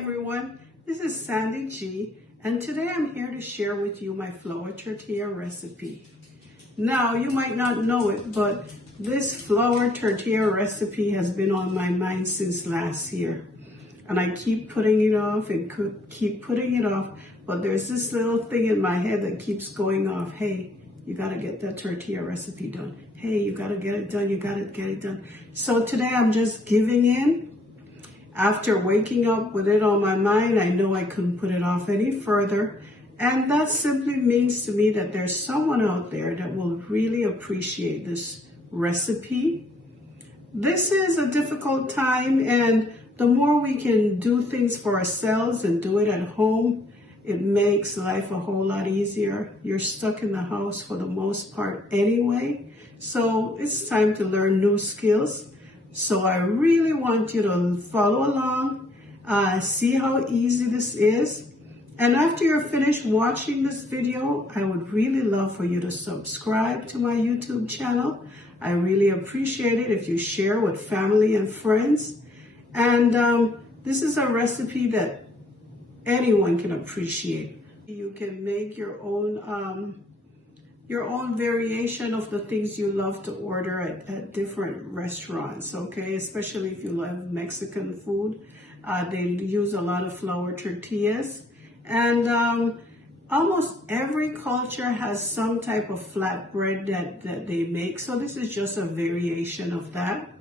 everyone, this is Sandy G, and today I'm here to share with you my flour tortilla recipe. Now, you might not know it, but this flour tortilla recipe has been on my mind since last year. And I keep putting it off and keep putting it off, but there's this little thing in my head that keeps going off. Hey, you gotta get that tortilla recipe done. Hey, you gotta get it done, you gotta get it done. So today I'm just giving in. After waking up with it on my mind, I know I couldn't put it off any further. And that simply means to me that there's someone out there that will really appreciate this recipe. This is a difficult time, and the more we can do things for ourselves and do it at home, it makes life a whole lot easier. You're stuck in the house for the most part anyway, so it's time to learn new skills. So I really want you to follow along, see how easy this is. And after you're finished watching this video, I would really love for you to subscribe to my YouTube channel. I really appreciate it if you share with family and friends. And this is a recipe that anyone can appreciate. You can make your own variation of the things you love to order at different restaurants, okay? Especially if you love Mexican food. They use a lot of flour tortillas. And almost every culture has some type of flatbread that they make. So this is just a variation of that.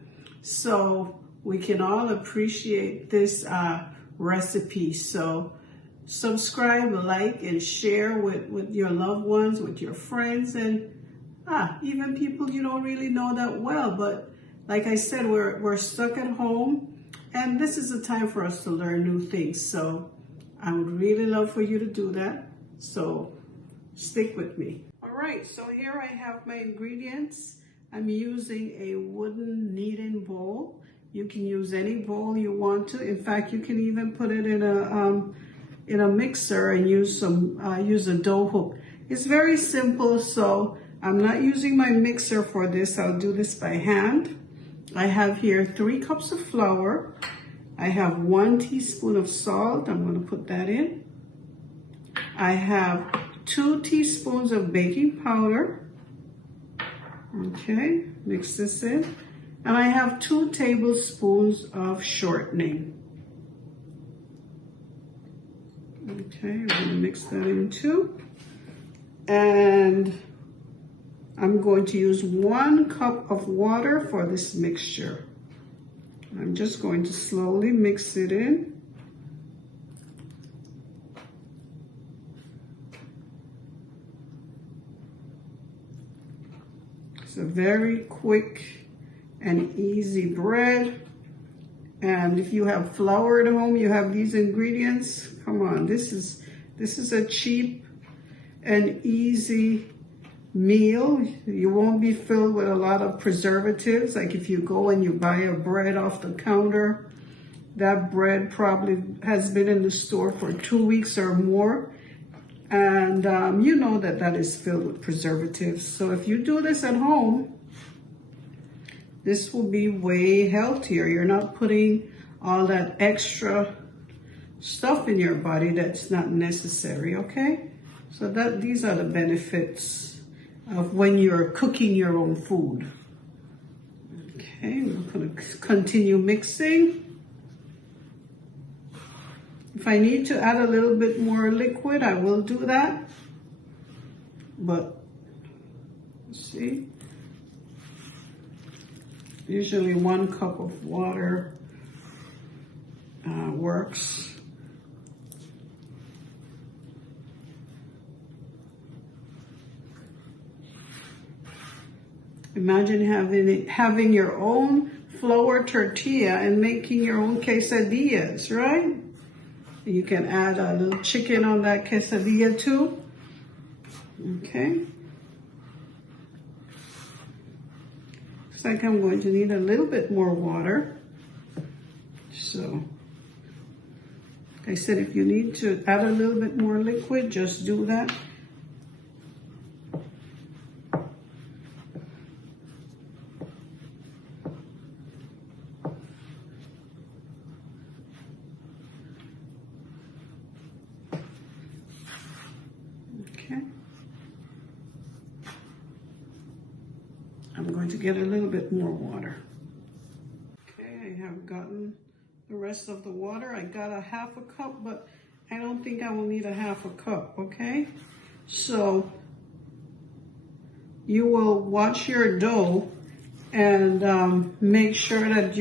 So we can all appreciate this recipe. So subscribe, like, and share with your loved ones, with your friends, and even people you don't really know that well. But like I said, we're stuck at home, and this is a time for us to learn new things. So I would really love for you to do that. So stick with me. All right, so here I have my ingredients. I'm using a wooden kneading bowl. You can use any bowl you want to. In fact, you can even put it in a mixer and use a dough hook. It's very simple, so I'm not using my mixer for this. I'll do this by hand. I have here 3 cups of flour. I have 1 teaspoon of salt. I'm going to put that in. I have 2 teaspoons of baking powder. Okay, mix this in. And I have 2 tablespoons of shortening. Okay, I'm going to mix that in too. And I'm going to use 1 cup of water for this mixture. I'm just going to slowly mix it in. It's a very quick and easy bread. And if you have flour at home, you have these ingredients, come on, this is a cheap and easy meal. You won't be filled with a lot of preservatives. Like if you go and you buy a bread off the counter, that bread probably has been in the store for 2 weeks or more. And you know that is filled with preservatives. So if you do this at home, this will be way healthier. You're not putting all that extra stuff in your body that's not necessary, okay? So these are the benefits of when you're cooking your own food. Okay, I'm going to continue mixing. If I need to add a little bit more liquid, I will do that. But, see? Usually 1 cup of water works. Imagine having your own flour tortilla and making your own quesadillas, right? You can add a little chicken on that quesadilla too. Okay. Looks like I'm going to need a little bit more water. So, like I said, if you need to add a little bit more liquid, just do that. to get a little bit more water. Okay, I have gotten the rest of the water. I got a half a cup, but I don't think I will need a half a cup, okay? So you will watch your dough and make sure that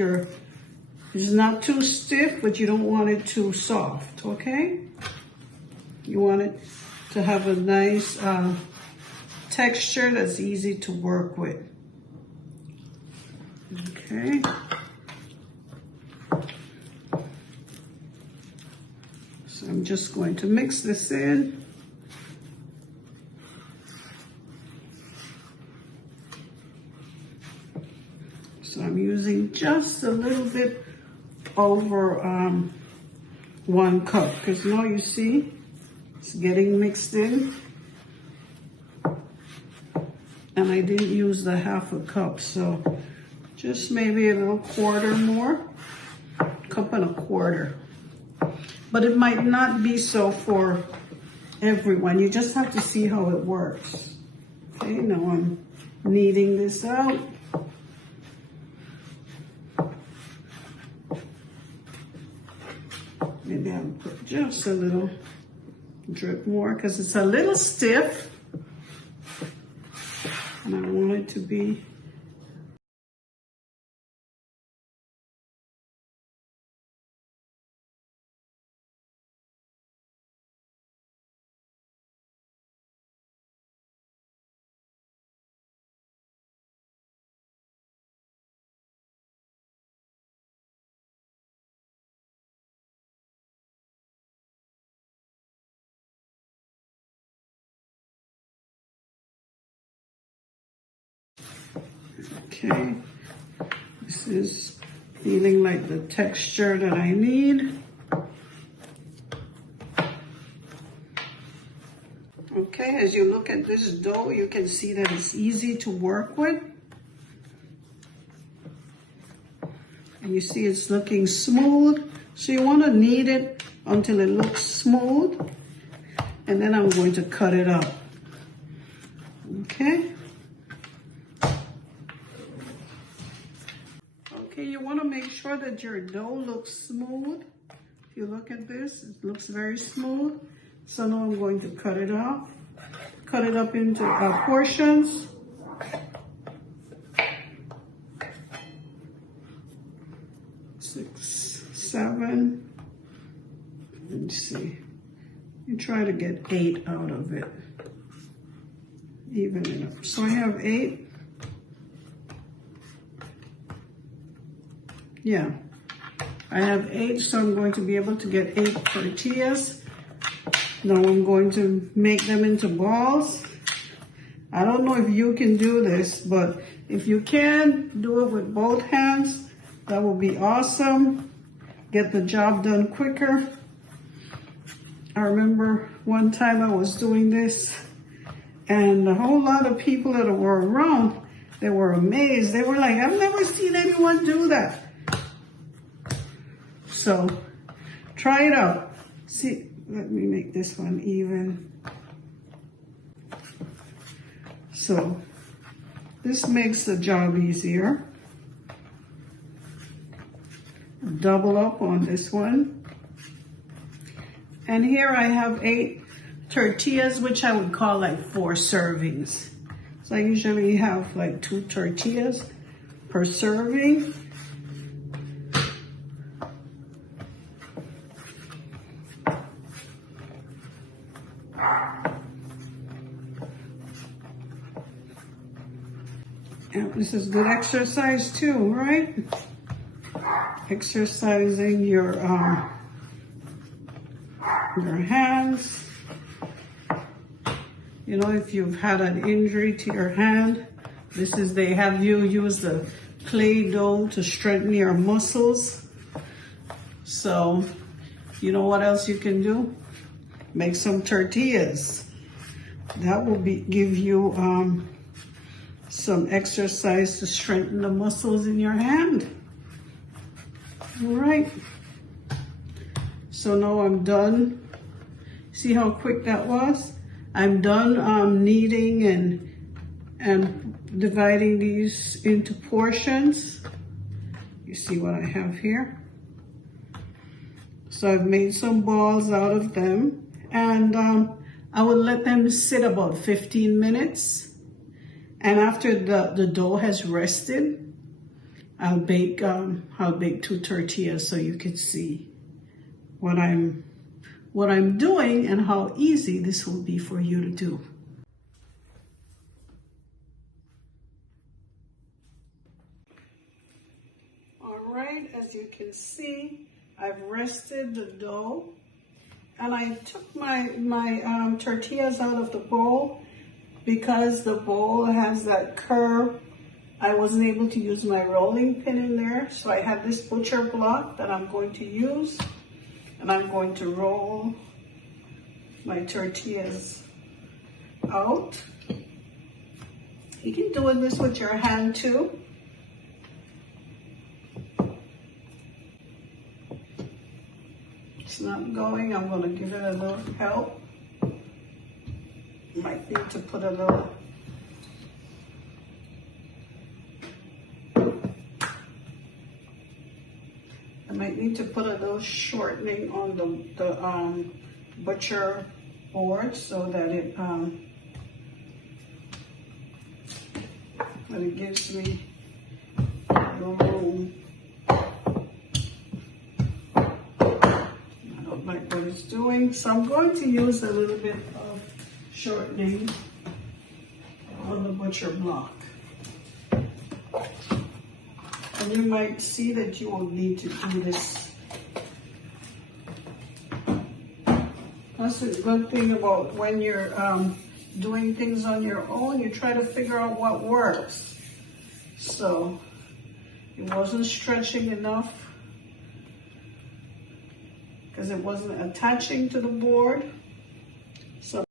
it's not too stiff, but you don't want it too soft, okay? You want it to have a nice texture that's easy to work with. Okay. So I'm just going to mix this in. So I'm using just a little bit over 1 cup, because now you see it's getting mixed in. And I didn't use the half a cup, so just maybe a little quarter more, 1.25 cups. But it might not be so for everyone. You just have to see how it works. Okay, now I'm kneading this out. Maybe I'll put just a little drip more because it's a little stiff. And I want it to be okay. This is feeling like the texture that I need. Okay, as you look at this dough, you can see that it's easy to work with. And you see it's looking smooth. So you want to knead it until it looks smooth. And then I'm going to cut it up. Okay. Okay, you want to make sure that your dough looks smooth. If you look at this, it looks very smooth. So now I'm going to cut it up. Cut it up into portions. Six, 7. Let's see. You try to get 8 out of it. Even it up. So I have 8. Yeah, I have 8, so I'm going to be able to get 8 tortillas. Now I'm going to make them into balls. I don't know if you can do this, but if you can, do it with both hands. That will be awesome. Get the job done quicker. I remember one time I was doing this, and a whole lot of people that were around, they were amazed. They were like, I've never seen anyone do that. So try it out. See, let me make this one even. So this makes the job easier. Double up on this one. And here I have 8 tortillas, which I would call like 4 servings. So I usually have like 2 tortillas per serving. And this is good exercise too, right? Exercising your hands. You know, if you've had an injury to your hand, they have you use the clay dough to strengthen your muscles. So, you know what else you can do? Make some tortillas. That will give you some exercise to strengthen the muscles in your hand. All right. So now I'm done. See how quick that was? I'm done kneading and dividing these into portions. You see what I have here? So I've made some balls out of them, and I will let them sit about 15 minutes. And after the dough has rested, I'll bake 2 tortillas so you can see what I'm doing and how easy this will be for you to do. All right, as you can see, I've rested the dough, and I took my tortillas out of the bowl because the bowl has that curve. I wasn't able to use my rolling pin in there, so I have this butcher block that I'm going to use, and I'm going to roll my tortillas out. You can do this with your hand too. It's not going. I'm going to give it a little help. Might need to put a little shortening on the butcher board so that it gives me the room. I don't like what it's doing, so I'm going to use a little bit of shortening on the butcher block. And you might see that you will need to do this. That's a good thing about when you're doing things on your own, you try to figure out what works. So it wasn't stretching enough because it wasn't attaching to the board. So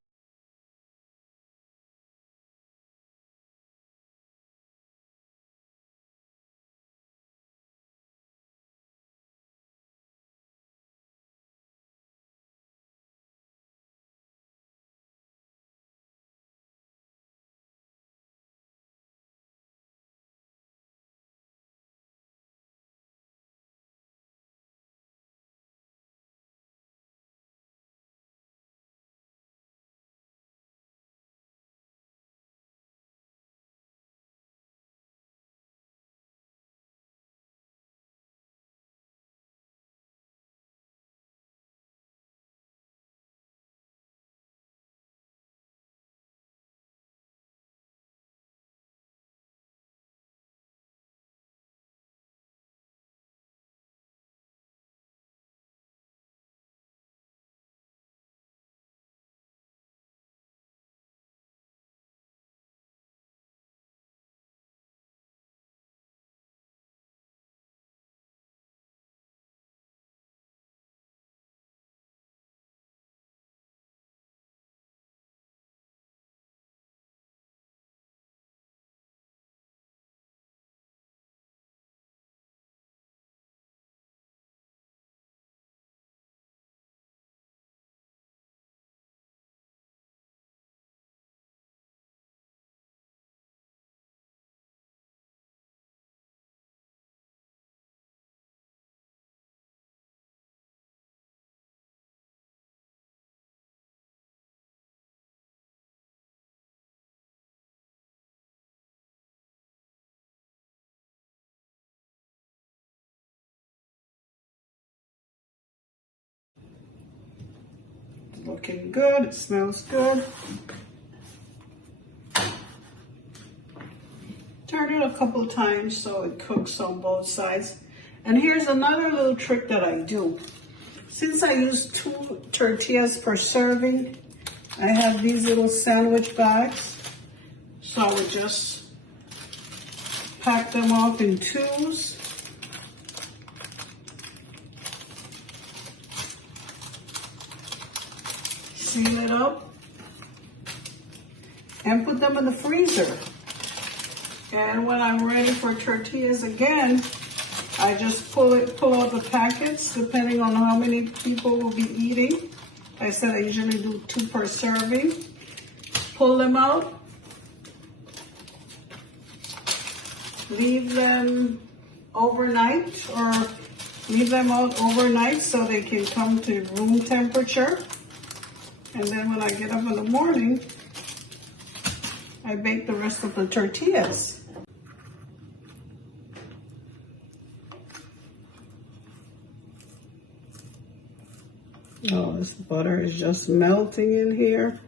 looking good, it smells good. Turn it a couple of times so it cooks on both sides. And here's another little trick that I do. Since I use 2 tortillas per serving, I have these little sandwich bags. So I would just pack them up in 2s. Seal it up and put them in the freezer. And when I'm ready for tortillas again, I just pull out the packets depending on how many people will be eating. I said I usually do 2 per serving. Pull them out leave them overnight or leave them out overnight so they can come to room temperature. And then when I get up in the morning, I bake the rest of the tortillas. Oh, this butter is just melting in here.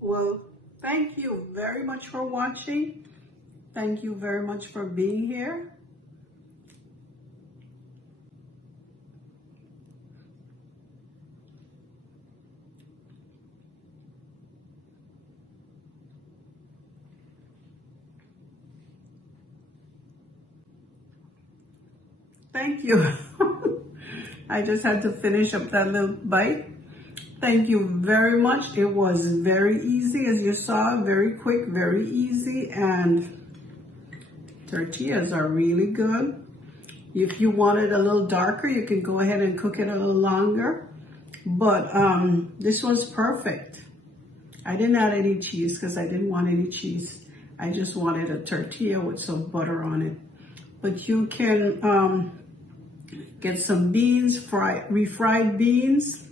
Well, thank you very much for watching. Thank you very much for being here. Thank you. I just had to finish up that little bite. Thank you very much. It was very easy, as you saw, very quick, very easy, and tortillas are really good. If you want it a little darker, you can go ahead and cook it a little longer, but this was perfect. I didn't add any cheese because I didn't want any cheese. I just wanted a tortilla with some butter on it. But you can get some beans, refried beans.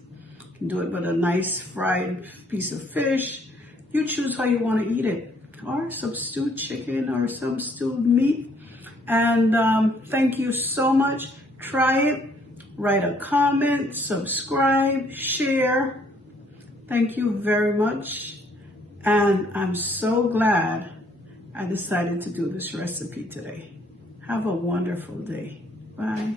You can do it with a nice fried piece of fish. You choose how you want to eat it, or some stewed chicken or some stewed meat. And thank you so much. Try it, write a comment, subscribe, share. Thank you very much. And I'm so glad I decided to do this recipe today. Have a wonderful day. Bye.